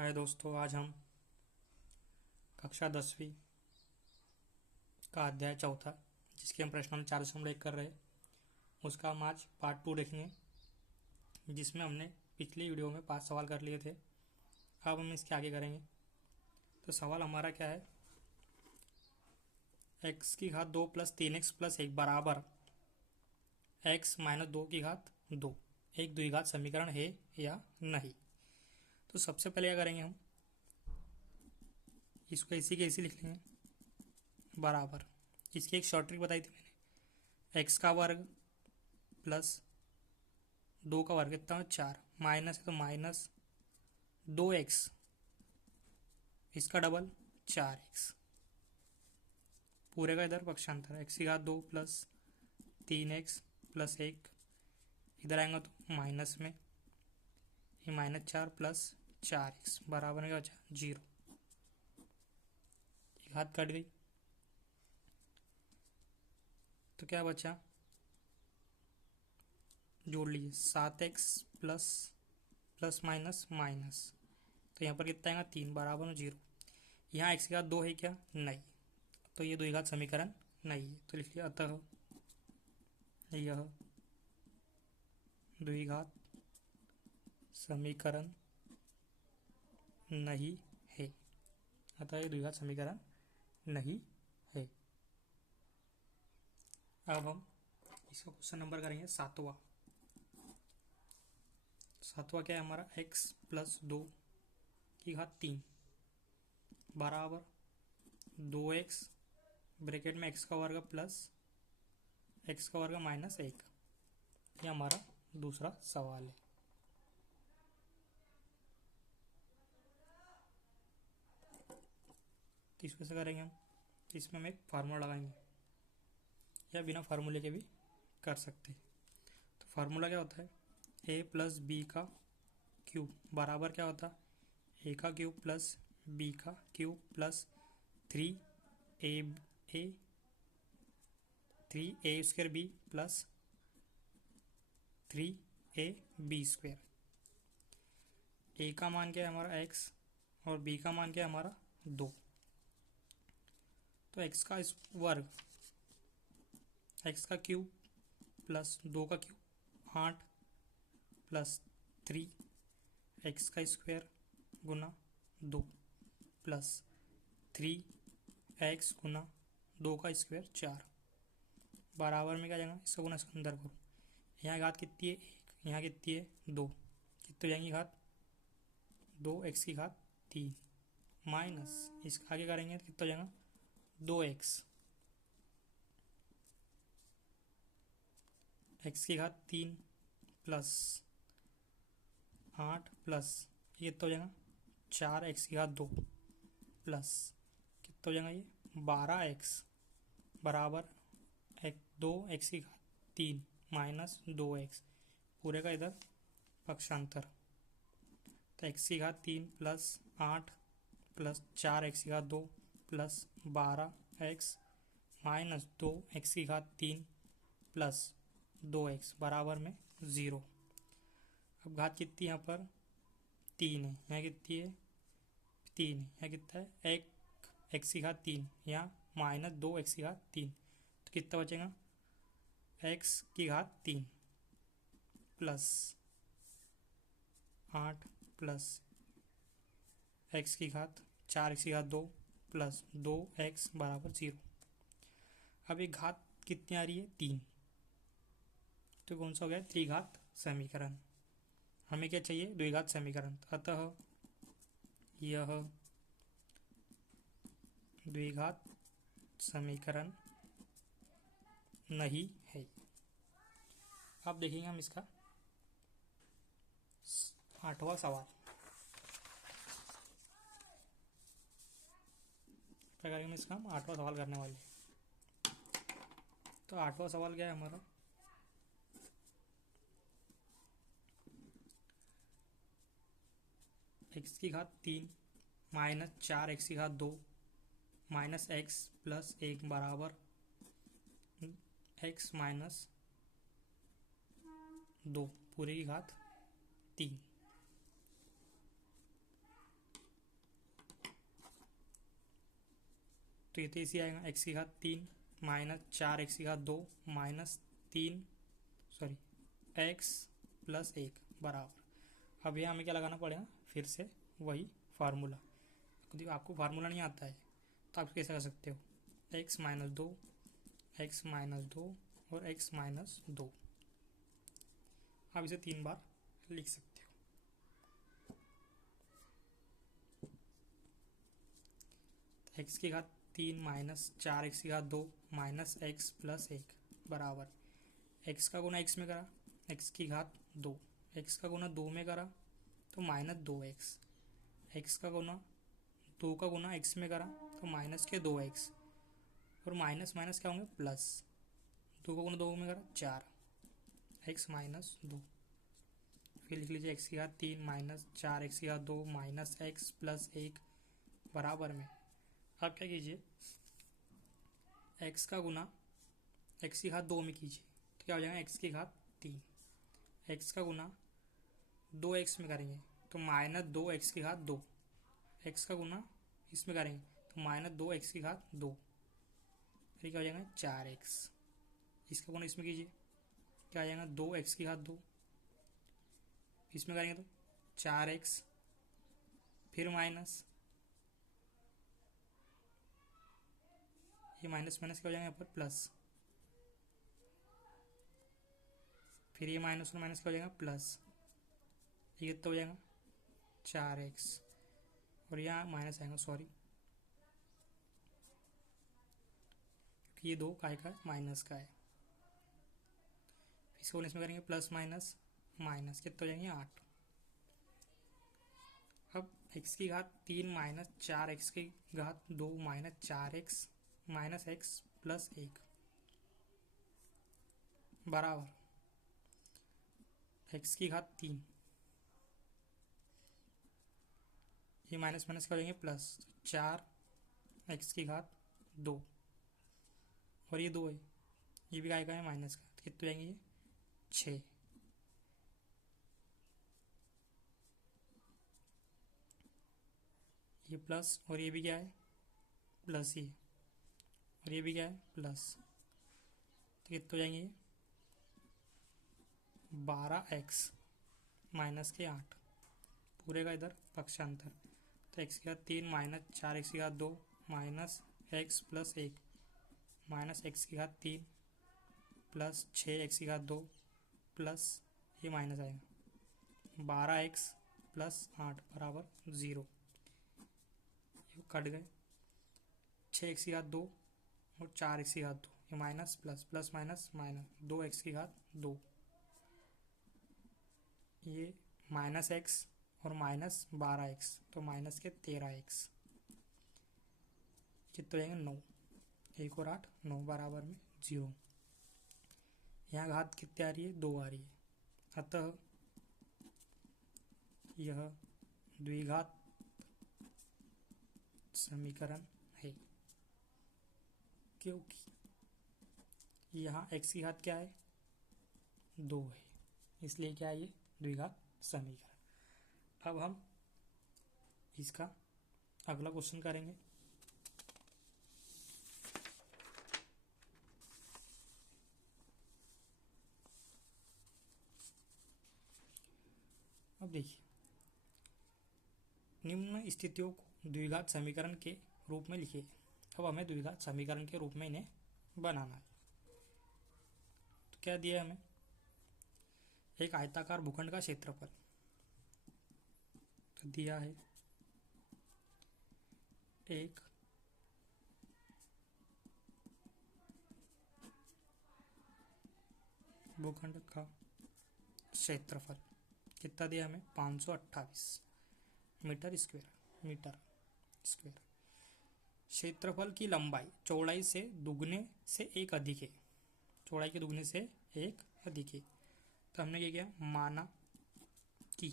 हाय दोस्तों, आज हम कक्षा 10वीं का अध्याय चौथा, जिसके हम प्रश्न नंबर 401 कर रहे हैं, उसका हम आज पार्ट 2 देखेंगे, जिसमें हमने पिछली वीडियो में 5 सवाल कर लिए थे। अब हम इसके आगे करेंगे। तो सवाल हमारा क्या है, x की घात 2 प्लस 3x प्लस 1 बराबर x माइनस 2 की घात 2 एक द्विघात समीकरण है या नहीं। तो सबसे पहले क्या करेंगे, हम इसको इसी के इसी लिख लेंगे बराबर। इसकी एक शॉर्ट ट्रिक बताई थी मैंने, एक्स का वर्ग प्लस 2 का वर्ग कितना है 4, माइनस है तो माइनस 2x, इसका डबल 4x, पूरे का इधर पक्षांतर x की घात 2 प्लस 3x प्लस 1, इधर आएंगे तो माइनस में ये माइनस 4 प्लस 4x बराबर में क्या बचा 0, घात कट गई तो क्या बचा, जोड़ लीजिए 7x plus plus minus minus, तो यहाँ पर कितना आएगा 3 बराबर में 0। यहाँ x की घात 2 है क्या, नहीं, तो ये द्विघात समीकरण नहीं है। तो लिखिए अतः यह द्विघात समीकरण नहीं है। अतः यह द्विघात समीकरण नहीं है। अब हम इसका क्वेश्चन नंबर करेंगे सातवां। क्या है हमारा, x प्लस 2 की घात 3 बराबर 2x ब्रैकेट में x का वर्ग प्लस x का वर्ग माइनस 1। ये हमारा दूसरा सवाल है। तो इसको कैसे करेंगे हम, इसमें हम एक फार्मूला लगाएंगे या बिना फार्मूले के भी कर सकते हैं। तो फार्मूला क्या होता है, a प्लस बी का क्यूब बराबर क्या होता है, a का क्यूब प्लस b का cube plus 3a square b plus 3ab square. a का मान क्या है हमारा x और b का मान क्या है हमारा 2। तो x का वर्ग, x का क्यूब प्लस 2 का क्यूब 8 प्लस 3 x का स्क्वायर गुना 2 प्लस 3x गुना 2 का स्क्वायर 4 बराबर में क्या जाएगा, इसका गुना इसका अंदर करो। यहाँ घात कितनी है 1, यहाँ कितनी है 2, कितनी जाएंगी घात 2x की घात 3 माइनस इसका आगे करेंगे तो कितना जाएगा 2x, x की घात 3 प्लस 8 प्लस ये कितना हो जाएगा 4x की घात 2 प्लस कितना हो जाएगा ये 12x बराबर 2x की घात 3 माइनस 2x, पूरे का इधर पक्षांतर। तो x की घात 3 प्लस 8 प्लस 4x की घात 2 प्लस 12x माइनस 2x की घात 3 प्लस 2x बराबर में 0। अब घात कितनी यहाँ पर 3 है, यहाँ कितनी है 3 है, यहाँ कितना है 1 x की घात 3, यहाँ माइनस 2x की घात 3, तो कितना बचेगा x की घात 3 प्लस 8 प्लस x की घात 4x की घात 2 प्लस 2x बराबर 0। अब एक घात कितनी आ रही है 3, तो कौन सा हो गया त्रिघात समीकरण। हमें क्या चाहिए द्विघात समीकरण। अतः यह द्विघात समीकरण नहीं है। अब देखेंगे हम इसका 8वां सवाल। क्या करेंगे इसका, हम 8वां सवाल करने वाले हैं। तो 8वां सवाल क्या है हमारा, x की घात 3 माइनस 4x की घात 2 माइनस x प्लस 1 बराबर x माइनस 2 पूरे की घात 3। तो ये तो इसी आएगा, एक्स की घात 3 माइनस 4 एक्स की घात 2 माइनस 3 सॉरी एक्स प्लस 1 बराबर। अब यहाँ हमें क्या लगाना पड़ेगा, फिर से वही फार्मूला। यदि आपको फार्मूला नहीं आता है तो आप कैसे कर सकते हो, एक्स माइनस 2 एक्स माइनस 2 और एक्स माइनस 2, आप इसे 3 बार लिख सकते हो। एक्स की घात 3 माइनस 4 एक्स की घात 2 माइनस एक्स प्लस 1 बराबर, एक्स का गुना एक्स में करा एक्स की घात 2, एक्स का गुना 2 में करा तो माइनस 2x, एक्स का गुना 2 का गुना एक्स में करा तो माइनस के 2x, और माइनस माइनस क्या होंगे प्लस, 2 का गुना 2 में करा 4 एक्स माइनस 2। फिर लिख लीजिए एक्स की घात 3 माइनस 4 एक्स की घात 2 माइनस एक्स प्लस 1 बराबर में, आप क्या कीजिए, एक्स का गुना एक्स की घात 2 में कीजिए तो क्या हो जाएगा, एक्स की घात 3, एक्स का गुना 2x में करेंगे तो माइनस 2 एक्स की घात 2, एक्स का गुना इसमें करेंगे तो माइनस 2 एक्स की घात 2, फिर क्या हो जाएगा 4x, इसका गुना इसमें कीजिए क्या आ जाएगा 2 एक्स की घात 2, इसमें करेंगे तो 4x, फिर माइनस, ये माइनस माइनस क्या हो जाएगा यहाँ पर प्लस, फिर ये माइनस और माइनस क्या हो जाएगा प्लस, ये कितना हो जाएगा 4x, और यहाँ माइनस आएगा सॉरी, क्योंकि ये 2 काय का है माइनस का है, इसको इसमें करेंगे प्लस माइनस माइनस, कितना हो जाएंगे 8। अब x की घात 3 माइनस 4 एक्स की घात 2 minus 4x minus x plus 1 बराबर, x की घात 3, ये माइनस माइनस क्या हो जाएंगे प्लस, 4 एक्स की घात 2, और ये 2 है, ये भी काय का है माइनस का, तो कितने जाएंगे ये 6, ये प्लस और ये भी क्या है प्लस ही है, और ये भी क्या है प्लस, तो कितने हो जाएंगे ये 12x माइनस के 8, पूरे का इधर पक्षांतर, तो एक्स की घात 3 माइनस 4 एक्स की घात 2 minus x plus 1 minus x की घात 3 प्लस 6 एक्स की घात 2 प्लस ये माइनस आएगा 12x प्लस 8 बराबर 0, ये कट गए, 6 एक्स की घात 2 और 4 एक्स की घात 2, ये minus plus plus minus minus 2 x की घात 2, ये माइनस एक्स और माइनस 12x, तो माइनस के 13x, कितने जाएंगे 9, 1 और 8 9 बराबर में 0। यहाँ घात कितनी आ रही है 2 आ रही है, अतः यह द्विघात समीकरण है, क्योंकि यहाँ x की घात क्या है 2 है, इसलिए क्या है ये द्विघात समीकरण। अब हम इसका अगला क्वेश्चन करेंगे। अब देखिए, निम्न स्थितियों को द्विघात समीकरण के रूप में लिखिए। अब हमें द्विघात समीकरण के रूप में इन्हें बनाना है। तो क्या दिया है हमें, एक आयताकार भूखंड का क्षेत्रफल तो दिया है, एक भूखंड का क्षेत्रफल कितना दिया हमें 528 मीटर स्क्वायर। क्षेत्रफल की लंबाई चौड़ाई से दुगने से एक अधिक है, चौड़ाई के दुगने से एक अधिक है। तो हमने क्या किया, माना कि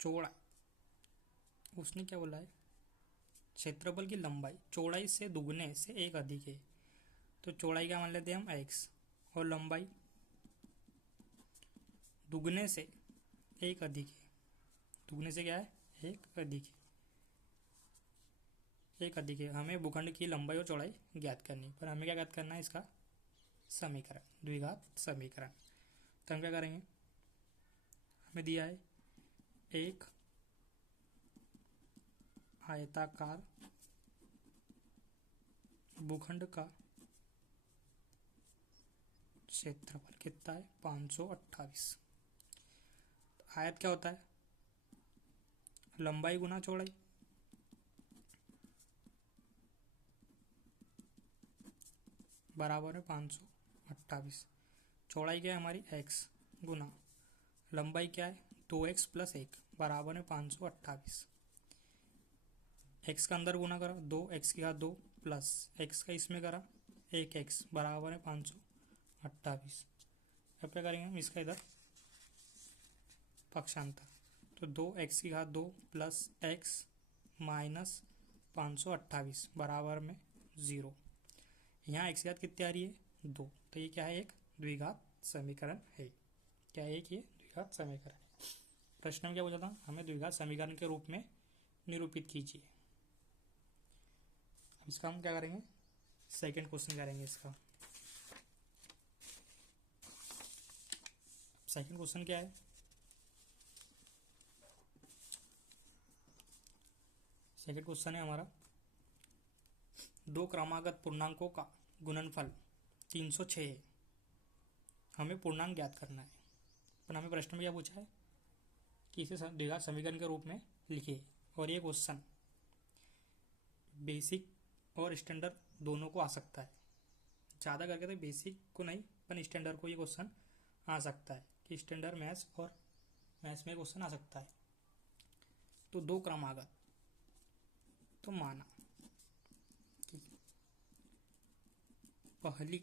चौड़ाई, उसने क्या बोला है, क्षेत्रफल की लंबाई चौड़ाई से दुगने से एक अधिक है। तो चौड़ाई क्या मान लेते हैं हम x, और लंबाई दुगने से एक अधिक है, दुगने से क्या है एक अधिक है। हमें भूखंड की लंबाई और चौड़ाई ज्ञात करनी है, पर हमें क्या ज्ञात करना है, इसका समीकरण, द्विघात समीकरण। तो हम क्या करेंगे, हमें दिया है एक आयताकार भूखंड का क्षेत्रफल कितना है, 528। आयत क्या होता है, लंबाई गुना चौड़ाई, बराबर है 528। चौड़ाई क्या है हमारी, x गुना लंबाई क्या है, 2x + 1 बराबर है 528। x का अंदर गुना करा 2x² प्लस x का इसमें करा 1x बराबर है 528। अब क्या करेंगे हम, इसका इधर पक्षांतर, तो 2x² प्लस x माइनस 528 बराबर में 0। यहाँ x कितनी आ रही है, 2। तो ये क्या है, एक द्विघात समीकरण है। क्या है, एक ये द्विघात समीकरण है। प्रश्न में क्या पूछा था, हमें द्विघात समीकरण के रूप में निरूपित कीजिए। अब इसका हम क्या करेंगे, सेकंड क्वेश्चन करेंगे इसका। सेकंड क्वेश्चन क्या है, सेकंड क्वेश्चन है हमारा, दो क्रमागत पूर्णांकों का गुणनफल 306 है। हमें पूर्णांक ज्ञात करना है, पर हमें प्रश्न में क्या पूछा है कि इसे द्विघात समीकरण के रूप में लिखिए। और ये क्वेश्चन बेसिक और स्टैंडर्ड दोनों को आ सकता है। ज़्यादा करके तो बेसिक को नहीं, पर स्टैंडर्ड को ये क्वेश्चन आ सकता है कि स्टैंडर्ड मैथ्स और मैथ्स में क्वेश्चन आ सकता है। तो दो क्रमागत, तो माना कि पहली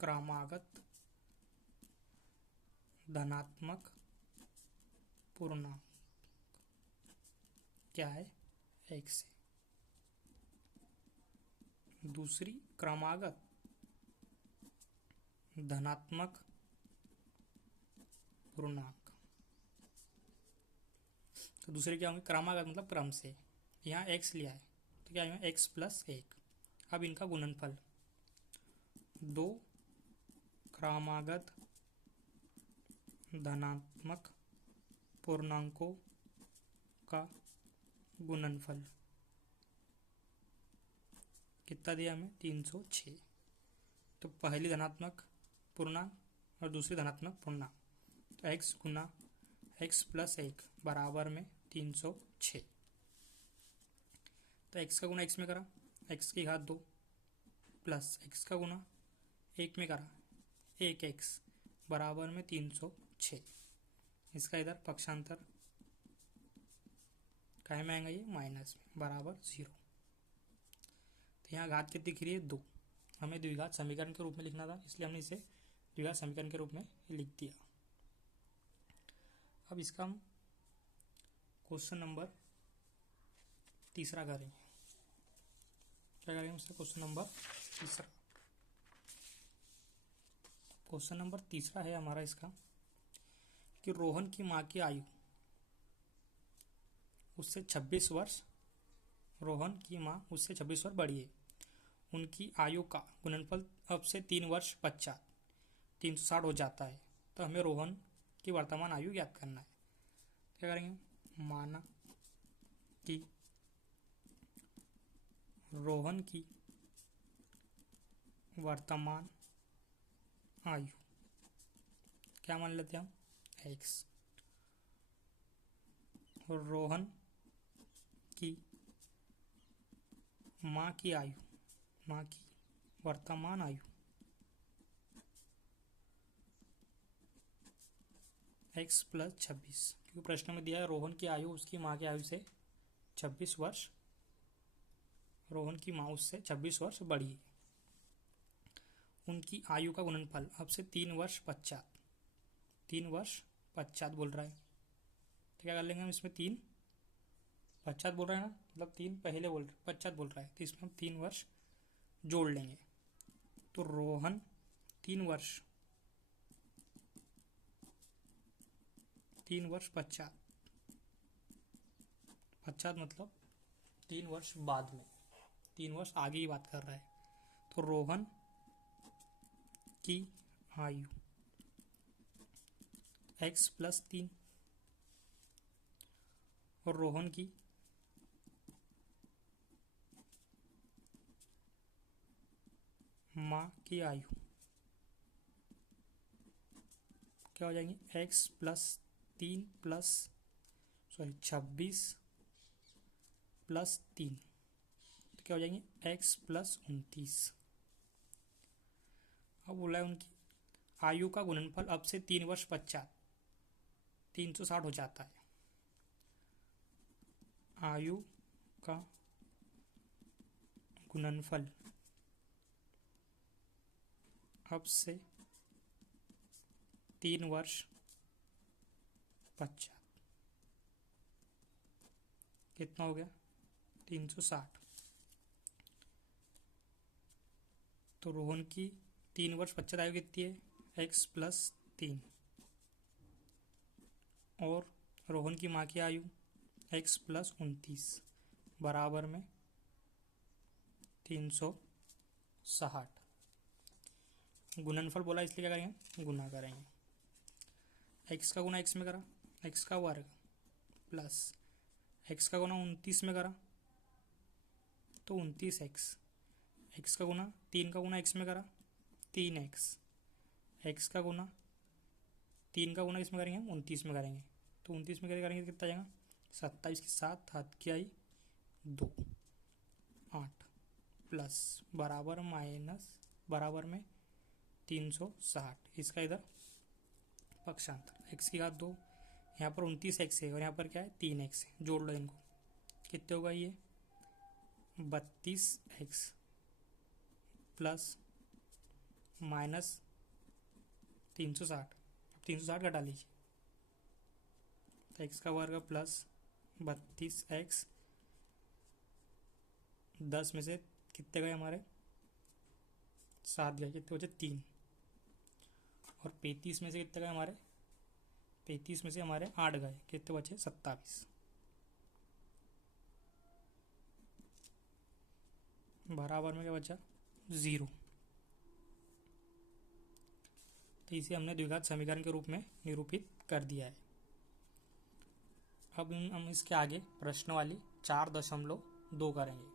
क्रमागत धनात्मक पूर्णांक क्या है, x है। दूसरी क्रमागत धनात्मक पूर्णांक, तो दूसरे क्या होंगे, क्रमागत मतलब क्रम से। यहाँ x लिया है तो क्या है, x + 1। अब इनका गुणनफल, दो क्रमागत धनात्मक पूर्णांकों का गुणनफल कितना दिया हमें, 306। तो पहली धनात्मक पूर्णांक और दूसरी धनात्मक पूर्णांक, तो x गुना x + 1 बराबर में 306। तो x का गुना x में करा x² प्लस x का गुना 1 में करा 1x बराबर में 306। इसका इधर पक्षांतर काहे में आएगा, ये माइनस में, बराबर 0। तो यहाँ घात कितनी दिख रही है, 2। हमें द्विघात समीकरण के रूप में लिखना था, इसलिए हमने इसे द्विघात समीकरण के रूप में लिख दिया। अब इसका हम क्वेश्चन नंबर तीसरा करेंगे। क्या करेंगे उससे, क्वेश्चन नंबर तीसरा। क्वेश्चन नंबर तीसरा है हमारा इसका कि रोहन की माँ की आयु उससे 26 वर्ष, रोहन की माँ उससे 26 वर्ष बड़ी है। उनकी आयु का गुणनफल अब से 3 वर्ष पश्चात 360 हो जाता है। तो हमें रोहन की वर्तमान आयु ज्ञात करना है। क्या करेंगे, माना कि रोहन की वर्तमान आयु क्या मान लेते हैं हम, x। और रोहन की माँ की आयु, माँ की वर्तमान आयु x + 26, क्योंकि प्रश्न में दिया है रोहन की आयु उसकी माँ की आयु से 26 वर्ष, रोहन की माँ उससे 26 वर्ष बड़ी है। उनकी आयु का गुणनफल अब से 3 वर्ष पश्चात, 3 वर्ष पश्चात बोल रहा है। तो क्या कर लेंगे हम, इसमें 3 पश्चात बोल रहा है ना, मतलब 3 पहले बोल रहे, पश्चात बोल रहा है, तो इसमें हम 3 वर्ष जोड़ लेंगे। तो रोहन 3 वर्ष पश्चात पश्चात मतलब 3 वर्ष बाद में, 3 वर्ष आगे की बात कर रहा है। तो रोहन की आयु x+3 और रोहन की माँ की आयु क्या हो जाएंगी, x+3 26+3 तो क्या हो जाएंगे x+29। अब बोला है उनकी आयु का गुणनफल अब से 3 वर्ष पश्चात 360 हो जाता है। आयु का गुणनफल अब से 3 वर्ष पश्चात कितना हो गया, 360। तो रोहन की 3 वर्ष पश्चात आयु कितनी है, x+3 और रोहन की माँ की आयु x+29 बराबर में 360। गुणनफल बोला इसलिए क्या करेंगे, गुना करेंगे। x का गुना x में करा, x का वर्ग प्लस x का गुना 29 में करा तो 29x, x का गुना 3 का गुना x में करा 3x, x का गुना 3 का गुना इसमें करेंगे हम 29 में करेंगे तो 29 में करेंगे तो कितना जाएगा, 27 के साथ हाथ की आई 2 8 प्लस बराबर माइनस बराबर में 360। इसका इधर पक्षांतर x की घात 2, यहाँ पर 29x है और यहाँ पर क्या है 3x है, जोड़ लो इनको, कितने होगा ये 32x प्लस माइनस 360। 360 घटा लीजिए तो x का वर्ग प्लस 32x 10 में से कितने गए हमारे 7 गए, कितने बचे 3 और 35 में से कितने गए हमारे 35 में से हमारे 8 गए, कितने बचे 27 बराबर में क्या बचा 0। तो इसे हमने द्विघात समीकरण के रूप में निरूपित कर दिया है। अब हम इसके आगे प्रश्न वाली 4.2 करेंगे।